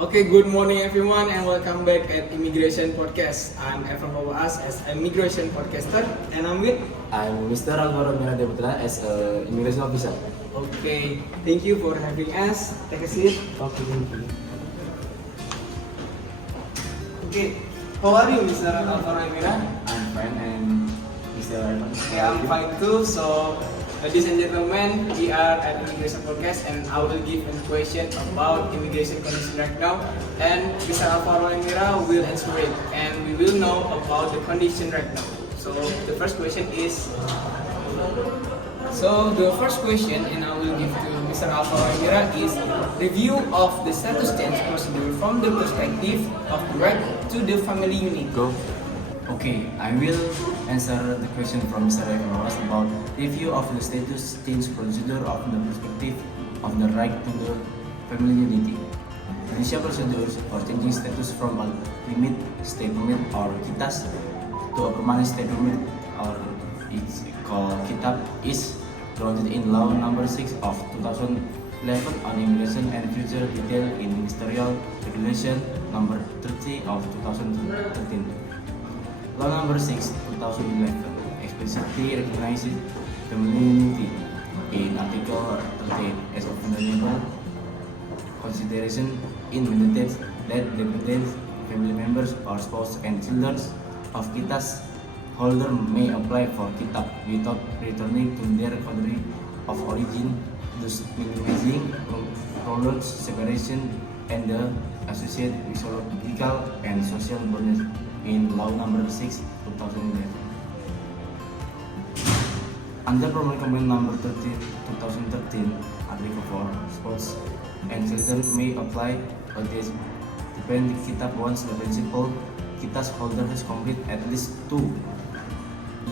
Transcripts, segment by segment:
Okay, good morning everyone and welcome back at Immigration Podcast. I'm Evan Bawas as an immigration podcaster and I'm with. I'm Mr. Alvaro Miranda Putra as an immigration officer. Okay, thank you for having us. Take a seat. Okay, thank you. Okay, how are you, Mr. Alvaro Emira? I'm fine and Mr. Ivan. Okay, I'm fine too. So, ladies and gentlemen, we are at Immigration Podcast and I will give a question about immigration condition right now. And Mr. Alvaro Emira will answer it and we will know about the condition right now. So, the first question is. So the first question, and I will give to Mr. Alvaro Emira, is review of the status change procedure from the perspective of the right to the family unit. Go. Okay, I will answer the question from Mr. Ivan Bawas about review of the status change procedure of the perspective of the right to the family unity. Initial procedures for changing status from a limit stay permit or KITAS to a permanent stay permit or it's called KITAP is grounded in Law Number 6 of 2011 on Immigration and Future Detail in Ministerial Regulation Number 30 of 2013. Law Number 6 2011 explicitly recognizes family unity in Article 38 as a fundamental consideration in mandates that dependent family members or spouse and children of KITAS holder may apply for KITAP without returning to their country of origin, thus minimizing prolonged separation and the associated psychological and social burdens in Law Number 6, 2011. Under Permanent Command Number 13, 2013, Article 4, spouse and children may apply for this depending KITAP once the principal KITAS holder has completed at least 2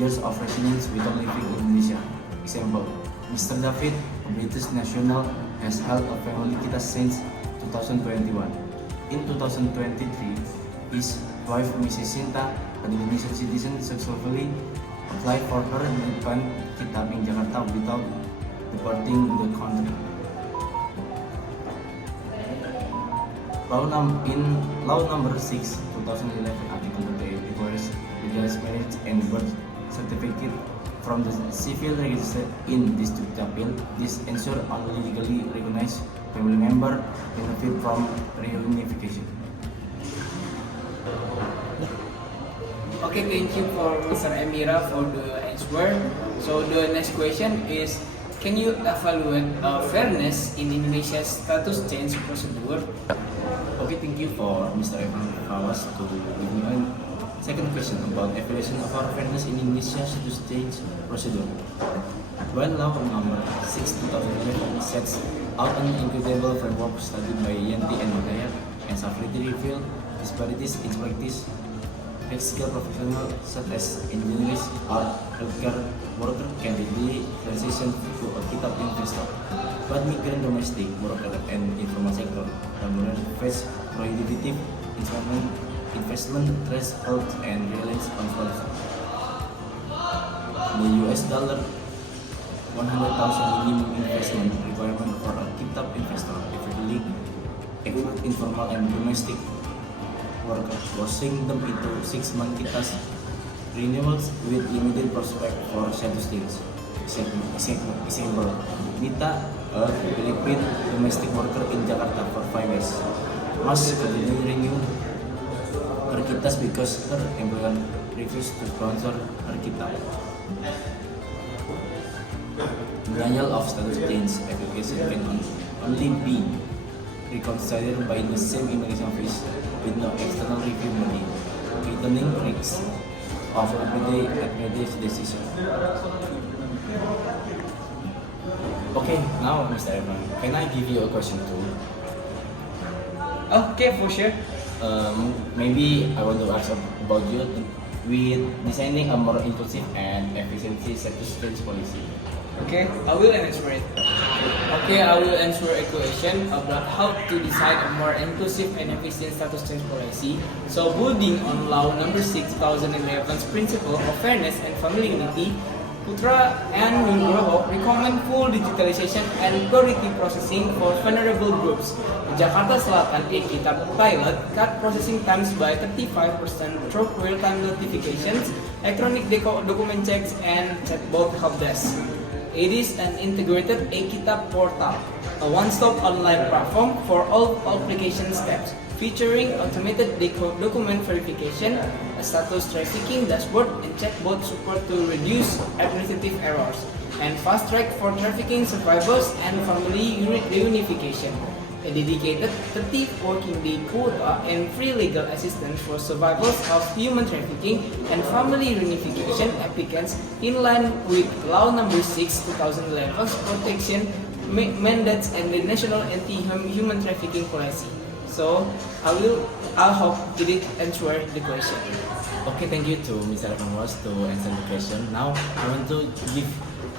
years of residence without living in Indonesia. Example, Mr. David, a British national, has held a family KITAS since 2021. In 2023, his wife Mrs. Sinta, an Indonesian citizen, successfully applied for her depan KITAP in Jakarta without departing the country. In Law Number 6, 2011, Article 38 requires legalized marriage and birth certificate from the civil register in District Dapil. This ensures only legally recognized family member benefit from reunification. Okay, thank you for Mr. Emira for the answer. So the next question is, can you evaluate fairness in Indonesia's status change procedure? Okay, thank you for Mr. Evan Bawas to give me a second question about evaluation of our fairness in Indonesia's status change procedure. While Law Number 6 2011 sets out an incredible framework studied by Yanti and Hidayat and subtly reveal disparities in practice, skill professionals such as engineers or healthcare worker can be transitioned to a KITAP investor. But migrant domestic worker and informal sector laborers face prohibitive investment threshold and reliance on funds. The US dollar 100,000 minimum investment requirement for a KITAP investor effectively exclude informal and domestic workers, forcing them into 6-month KITAS renewals with limited prospect for status change. Example, Nita, a Philippine domestic worker in Jakarta for 5 years, must continue renew her KITAS because her employer refused to sponsor her KITAS. Denial of status change application can only be reconsidered by the same immigration office with no external review body, returning risks of everyday administrative decision. Okay, now Mr. Evan, can I give you a question too? Okay, for sure. Maybe I want to ask about you with designing a more inclusive and efficient status change policy. Okay, I will answer it. Okay, I will answer a question about how to design a more inclusive and efficient status change policy. So, building on Law Number 6 2011's principle of fairness and family unity, Putra and Nugroho recommend full digitalization and priority processing for vulnerable groups. In Jakarta Selatan, a kitab pilot cut processing times by 35% through real-time notifications, electronic document checks, and chatbot helpdesk. It is an integrated e-kitab portal, a one-stop online platform for all application steps, featuring automated document verification, a status tracking dashboard, and chatbot support to reduce administrative errors, and fast track for trafficking survivors and family reunification. A dedicated 30 working day quota and free legal assistance for survivors of human trafficking and family reunification applicants in line with Law Number 6 2011 protection mandates and the National Anti-Human Trafficking Policy. So I hope it answered the question. Okay, thank you to Mr. Anwas to answer the question. Now I want to give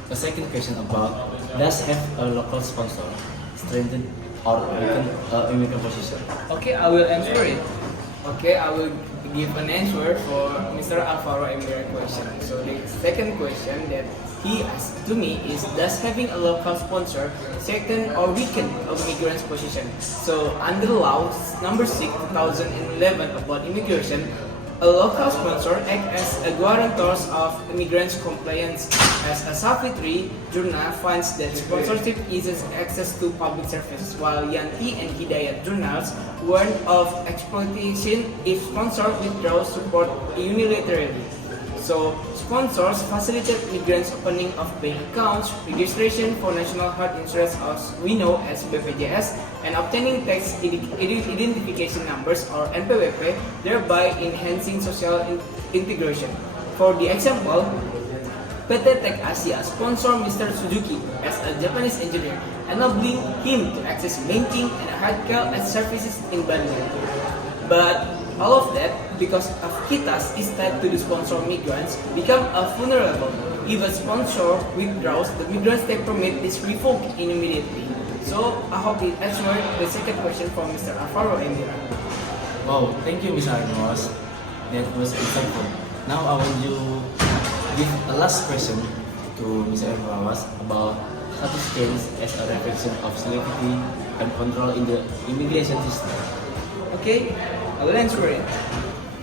a second question about does have a local sponsor strengthen or weaken immigrant position? Okay, I will answer it. Okay, I will give an answer for Mr. Alvaro Emira question. So the second question that he asked to me is, does having a local sponsor strengthen or weaken a migrant's position? So under law number 6 2011 about immigration, a local sponsor acts as a guarantor of immigrants' compliance. As a Safitri journal finds that sponsorship eases access to public services, while Yanti and Hidayat journals warn of exploitation if sponsor withdraws support unilaterally. So, sponsors facilitate migrants' opening of bank accounts, registration for national health insurance, as we know as BPJS, and obtaining tax identification numbers or NPWP, thereby enhancing social integration. For the example, PT Tech Asia sponsor Mr. Suzuki as a Japanese engineer, enabling him to access banking and healthcare services in Bandung. But all of that, because of KITAS is tied to the sponsor migrants, become vulnerable. If a sponsor withdraws, the migrant stay permit is revoked immediately. So I hope it answered the second question from Mr. Alvaro Emira. Wow, thank you, Mr. Anwas. That was insightful. Now I want to give a last question to Mr. Anwas about status change as a reflection of selectivity and control in the immigration system. Okay, I will answer it.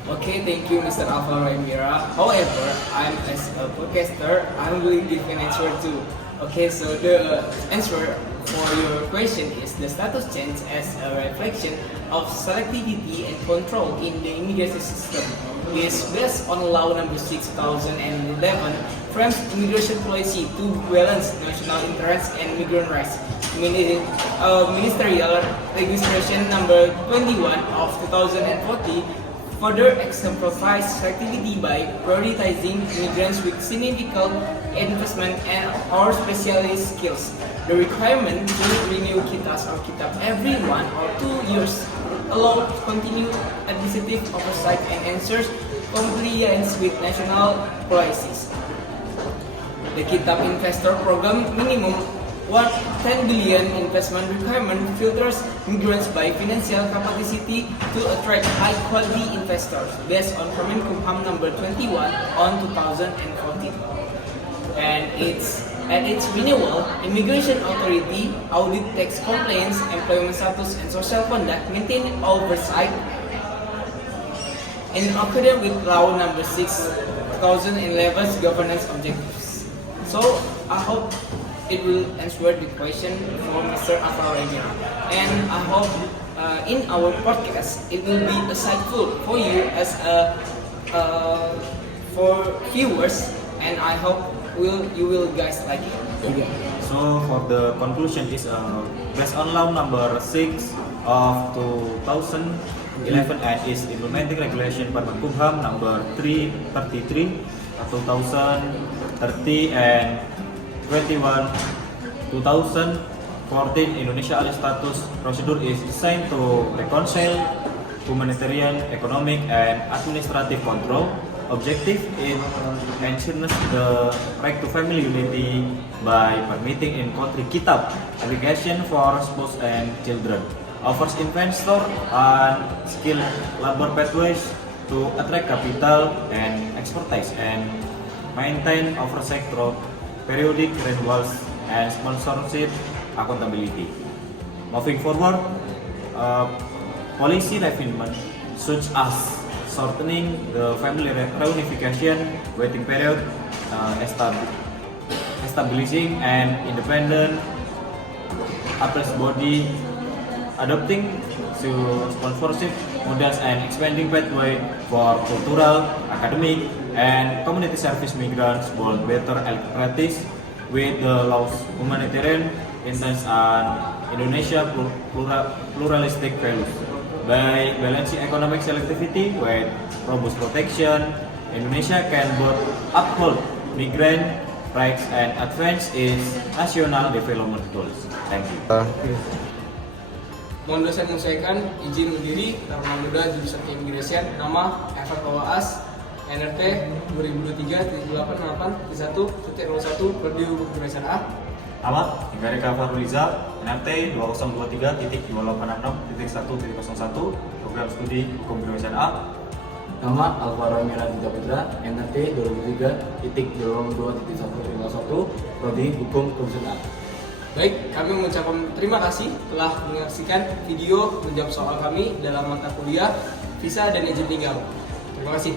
Okay, thank you, Mr. Alvaro Emira. However, as a podcaster, I'm going to give an answer too. Okay, so the answer for your question is the status change as a reflection of selectivity and control in the immigration system is based on Law Number 6 2011 frames immigration policy to balance national interests and migrant rights. Ministerial Registration Number 21 of 2040 further exemplifies selectivity by prioritizing immigrants with significant investment and or specialist skills. The requirement to renew KITAS or KITAB every 1 or 2 years allows continued administrative oversight and ensures compliance with national policies. The KITAB Investor Program minimum 10 billion investment requirement filters migrants by financial capacity to attract high-quality investors based on Kemenkumham number 21 on 2014. And at its renewal, Immigration Authority audit tax complaints, employment status, and social conduct, maintain oversight in accordance with Law Number 6 2011's governance objectives. So I hope it will answer the question for Mr. Alvaro Emira. And I hope in our podcast it will be insightful for you as for viewers, and I hope you will guys like it. Okay. So for the conclusion is based on Law Number 6 of 2011 and is implementing regulation Kemenkumham Number 333 2030 and 21 2014 Indonesia Alih Status procedure is designed to reconcile humanitarian, economic, and administrative control. Objective is ensures the right to family unity by permitting in-country kitab application for spouse and children. Offers investor and skilled labor pathways to attract capital and expertise and maintain oversight through periodic renewals and sponsorship accountability. Moving forward, policy refinement such as shortening the family reunification waiting period, establishing an independent appellate body, adopting to sponsorship models and expanding pathway for cultural, academic, and community service migrants will better practice with the law's humanitarian intents and Indonesia pluralistic values. By balancing economic selectivity with robust protection, Indonesia can both uphold migrant rights and advance its national development goals. Thank you. Mohon dosen menyesuaikan izin berdiri Taruna Muda jurusan Keimigrasian, nama Evan Waas, NRT 2023-7881.01 Prodi Hukum Keimigrasian A. Nama Igarika Faruliza, NRT 2023-2866.1.01 Program Studi Hukum Keimigrasian A. Nama Alvaro Emira Dita Putra, NRT 2003-02.1.51 Prodi Hukum Keimigrasian A. Baik, kami mengucapkan terima kasih telah menyaksikan video menjawab soal kami dalam mata kuliah visa dan izin tinggal. Terima kasih.